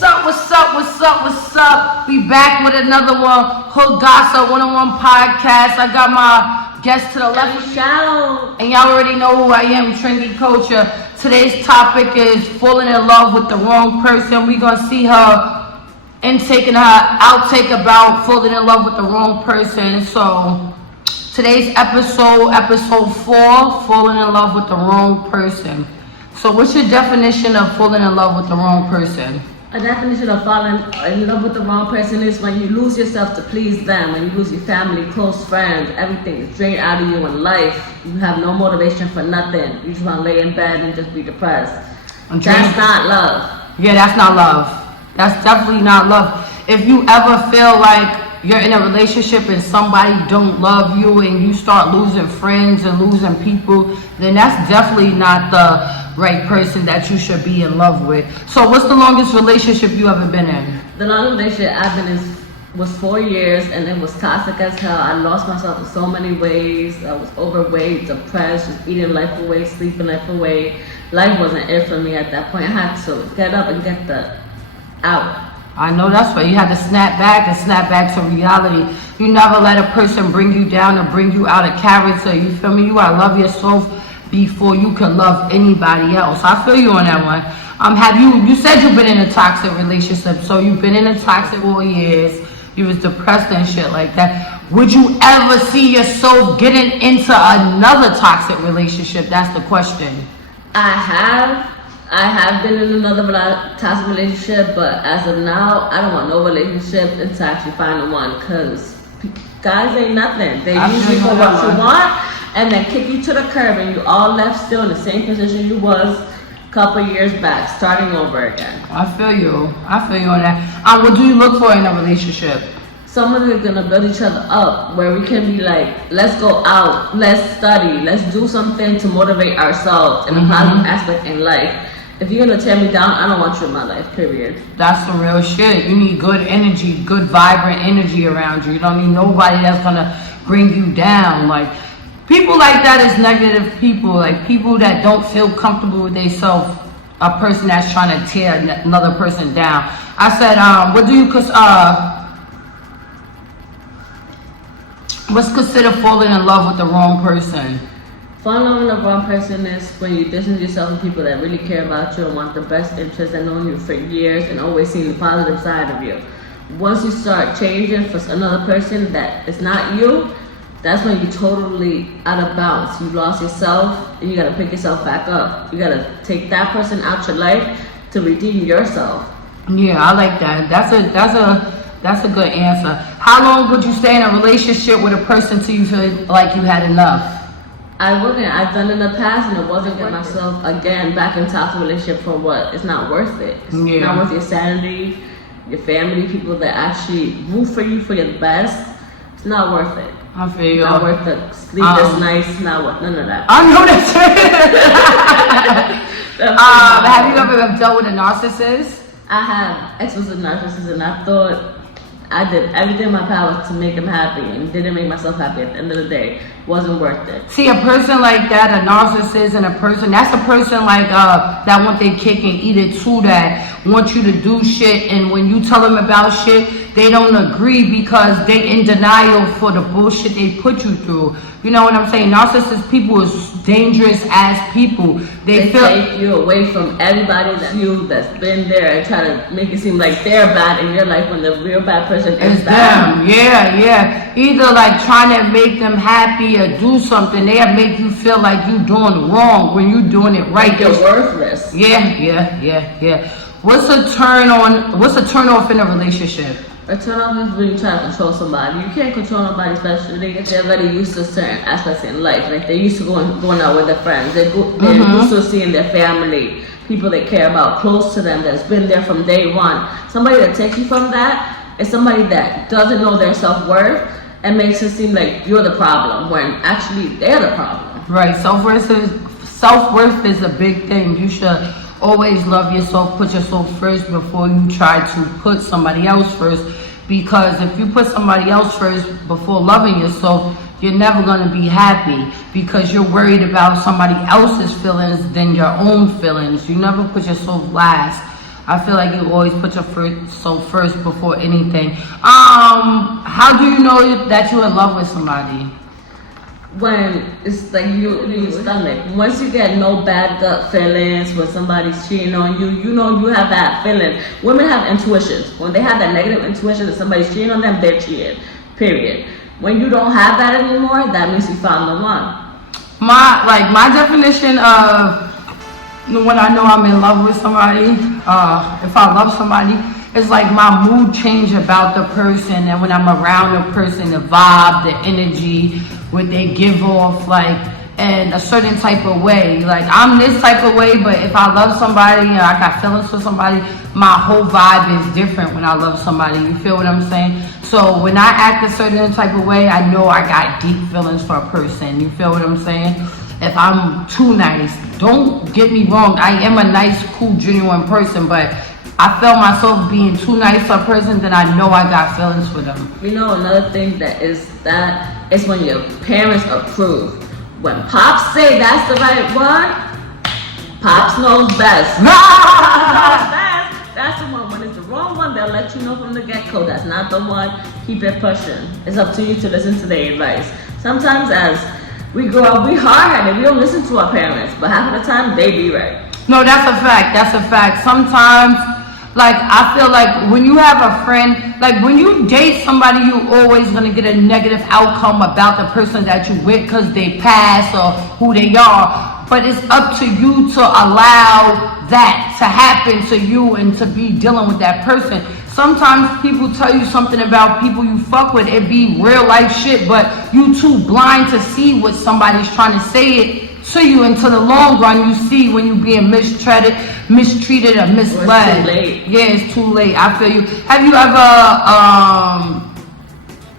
What's up? We back with another one, Hood Gossip 101 podcast. I got my guest to the left, Shout. and y'all already know who I am, Trendy Culture. Today's topic is falling in love with the wrong person. We're going to see her intake and her outtake about falling in love with the wrong person. So today's episode 4, falling in love with the wrong person. So what's your definition of falling in love with the wrong person? A definition of falling in love with the wrong person is when you lose yourself to please them, when you lose your family, close friends, everything is drained out of you in life. You have no motivation for nothing. You just want to lay in bed and just be depressed. That's not love. Yeah, that's not love. That's definitely not love. If you ever feel like you're in a relationship and somebody don't love you and you start losing friends and losing people, then that's definitely not the right person that you should be in love with. So what's the longest relationship you ever been in? The longest relationship I've been in was 4 years, and it was toxic as hell. I lost myself in so many ways. I was overweight, depressed, just eating life away, sleeping life away. Life wasn't it for me at that point. I had to get up and get the out. I know that's right. You had to snap back to reality. You never let a person bring you down or bring you out of character. You feel me? You gotta love yourself before you can love anybody else. I feel you on that one. You said you've been in a toxic relationship, so you've been in a toxic all years. You was depressed and shit like that. Would you ever see yourself getting into another toxic relationship? That's the question. I have been in another toxic relationship, but as of now, I don't want no relationship until I actually find the one, because guys ain't nothing. They use you for what you want and then kick you to the curb, and you all left still in the same position you was a couple years back, starting over again. I feel you on that. What do you look for in a relationship? Someone that's gonna build each other up, where we can be like, let's go out, let's study, let's do something to motivate ourselves in a positive aspect in life. If you're gonna tear me down, I don't want you in my life, period. That's some real shit. You need good energy, good vibrant energy around you. You don't need nobody that's gonna bring you down. Like, people like that is negative people. Like, people that don't feel comfortable with themselves. A person that's trying to tear another person down. I said, what's considered falling in love with the wrong person? Falling in love with the wrong person is when you distance yourself from people that really care about you and want the best interest and known you for years and always seeing the positive side of you. Once you start changing for another person that is not you, that's when you're totally out of bounds. You lost yourself and you gotta pick yourself back up. You gotta take that person out your life to redeem yourself. Yeah, I like that. That's a good answer. How long would you stay in a relationship with a person till you feel like you had enough? I wouldn't. I've done in the past, and it wasn't get myself again back in toxic relationship for what? It's not worth it. It's not worth your sanity, your family, people that actually root for you for your best. It's not worth it. I feel you. Not worth the sleep that's nice. Not worth none of that. I know that. Have you ever dealt with a narcissist? I have. Ex was a narcissist, and I thought I did everything in my power to make him happy, and didn't make myself happy. At the end of the day, wasn't worth it. See, a person like that, a narcissist, and that's a person like that want their cake and eat it too, that want you to do shit, and when you tell them about shit, they don't agree because they in denial for the bullshit they put you through. You know what I'm saying? Narcissist people is dangerous as people. They take you away from everybody that's been there and try to make it seem like they're bad in your life when the real bad person is them. Yeah. Either like trying to make them happy or do something, they make you feel like you doing wrong when you doing it right. Like you're worthless. Yeah. What's a turn off in a relationship? A turn off is when you try to control somebody. You can't control nobody, especially they're already used to certain aspects in life. Like they're used to going out with their friends. They're used to seeing their family, people they care about, close to them, that's been there from day one. Somebody that takes you from that is somebody that doesn't know their self-worth and makes it seem like you're the problem when actually they're the problem. Right. Self-worth is a big thing. You should always love yourself, put yourself first before you try to put somebody else first. Because if you put somebody else first before loving yourself, you're never going to be happy because you're worried about somebody else's feelings than your own feelings. You never put yourself last. I feel like you always put yourself first before anything. How do you know that you're in love with somebody? When it's like you stomach. Once you get no bad gut feelings when somebody's cheating on you, you know you have that feeling. Women have intuitions. When they have that negative intuition that somebody's cheating on them, they're cheating. Period. When you don't have that anymore, that means you found the one. My definition of when I know I'm in love with somebody, if I love somebody, it's like my mood change about the person, and when I'm around the person, the vibe, the energy, what they give off, like, in a certain type of way. Like, I'm this type of way, but if I love somebody and I got feelings for somebody, my whole vibe is different when I love somebody. You feel what I'm saying? So when I act a certain type of way, I know I got deep feelings for a person. You feel what I'm saying? If I'm too nice, don't get me wrong, I am a nice, cool, genuine person, but I feel myself being too nice to a person, then I know I got feelings for them. You know, another thing that is when your parents approve. When Pops say that's the right one, Pops knows best. That's the one. When it's the wrong one, they'll let you know from the get-go. That's not the one. Keep it pushing. It's up to you to listen to their advice. Sometimes as we grow up, we hard-headed. We don't listen to our parents, but half of the time, they be right. No, that's a fact. That's a fact. Sometimes, like, I feel like when you have a friend, like when you date somebody, you always gonna get a negative outcome about the person that you with because they pass or who they are. But it's up to you to allow that to happen to you and to be dealing with that person. Sometimes people tell you something about people you fuck with, it be real life shit, but you too blind to see what somebody's trying to say it to you. Into the long run, you see when you being mistreated or misled. It's too late. Yeah, it's too late. I feel you.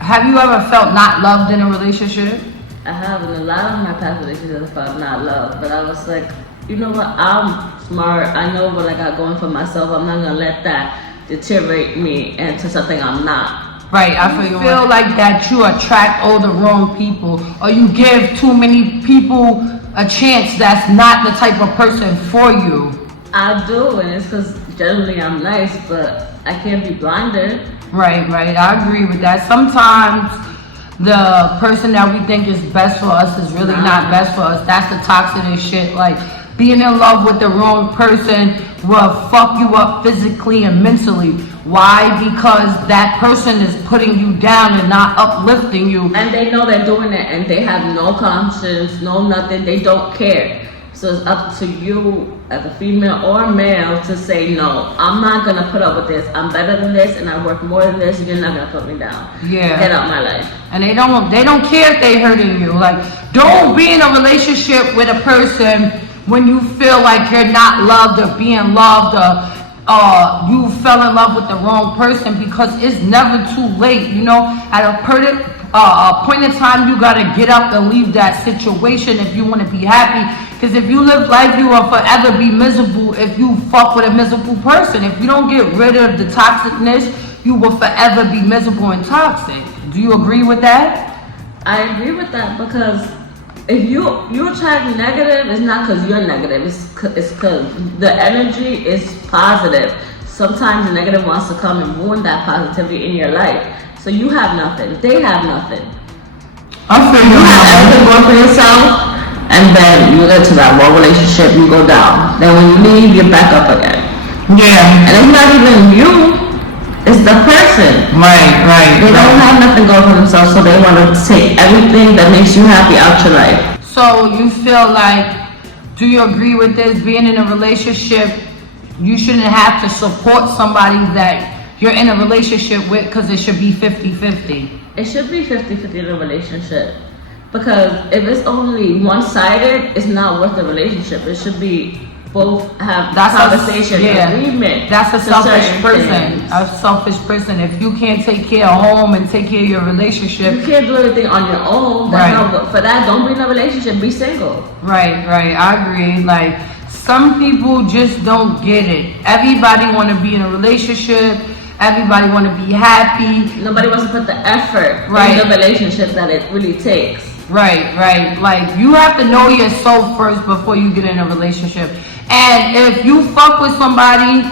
Have you ever felt not loved in a relationship? I have, in a lot of my past relationships, I felt not loved, but I was like, you know what? I'm smart. I know what I got going for myself. I'm not gonna let that deteriorate me into something I'm not. Right, I feel like that you attract all the wrong people, or you give too many people a chance that's not the type of person for you. I do, and it's because generally I'm nice, but I can't be blinded. Right, I agree with that. Sometimes the person that we think is best for us is really not best for us. That's the toxic shit. Like, being in love with the wrong person will fuck you up physically and mentally. Why? Because that person is putting you down and not uplifting you. And they know they're doing it, and they have no conscience, no nothing. They don't care. So it's up to you as a female or male to say, no, I'm not gonna put up with this. I'm better than this, and I work more than this. You're not gonna put me down. Yeah. Get out my life. And they don't care if they hurting you. Like, don't be in a relationship with a person when you feel like you're not loved or being loved, or you fell in love with the wrong person, because it's never too late. You know, at a point in time, you gotta get up and leave that situation if you want to be happy. Because if you live life, you will forever be miserable if you fuck with a miserable person. If you don't get rid of the toxicness, you will forever be miserable and toxic. Do you agree with that? I agree with that, because if you attract negative, it's not because you're negative. It's because the energy is positive. Sometimes the negative wants to come and ruin that positivity in your life. So you have nothing. They have nothing. I feel You have everything going for yourself, and then you get to that one relationship, you go down. Then when you leave, you're back up again. Yeah. And it's not even you. It's the person. Right. They don't have nothing going for themselves, so they want to take everything that makes you happy out your life. So you feel like, do you agree with this? Being in a relationship, you shouldn't have to support somebody that you're in a relationship with, because it should be 50-50. It should be 50-50 in a relationship. Because if it's only one-sided, it's not worth the relationship. It should be both have conversation, agreement. That's a selfish person. Things. A selfish person. If you can't take care of home and take care of your relationship, you can't do everything on your own. For that, don't be in a relationship. Be single. Right. I agree. Like, some people just don't get it. Everybody want to be in a relationship. Everybody want to be happy. Nobody wants to put the effort in the relationship that it really takes. Right. Like, you have to know yourself first before you get in a relationship. And if you fuck with somebody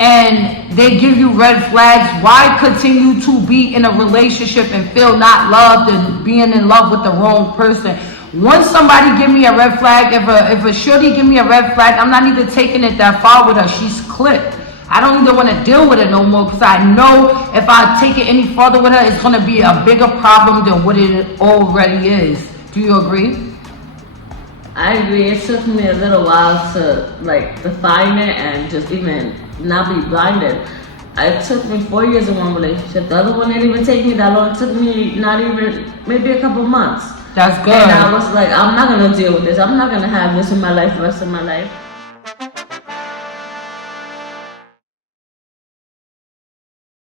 and they give you red flags, why continue to be in a relationship and feel not loved and being in love with the wrong person? Once somebody give me a red flag, if a shorty give me a red flag, I'm not even taking it that far with her. She's clipped. I don't even want to deal with it no more because I know if I take it any further with her, it's going to be a bigger problem than what it already is. Do you agree? I agree. It took me a little while to like define it and just even not be blinded. It took me 4 years in one relationship. The other one didn't even take me that long. It took me not even, maybe a couple months. That's good. And I was like, I'm not going to deal with this. I'm not going to have this in my life the rest of my life.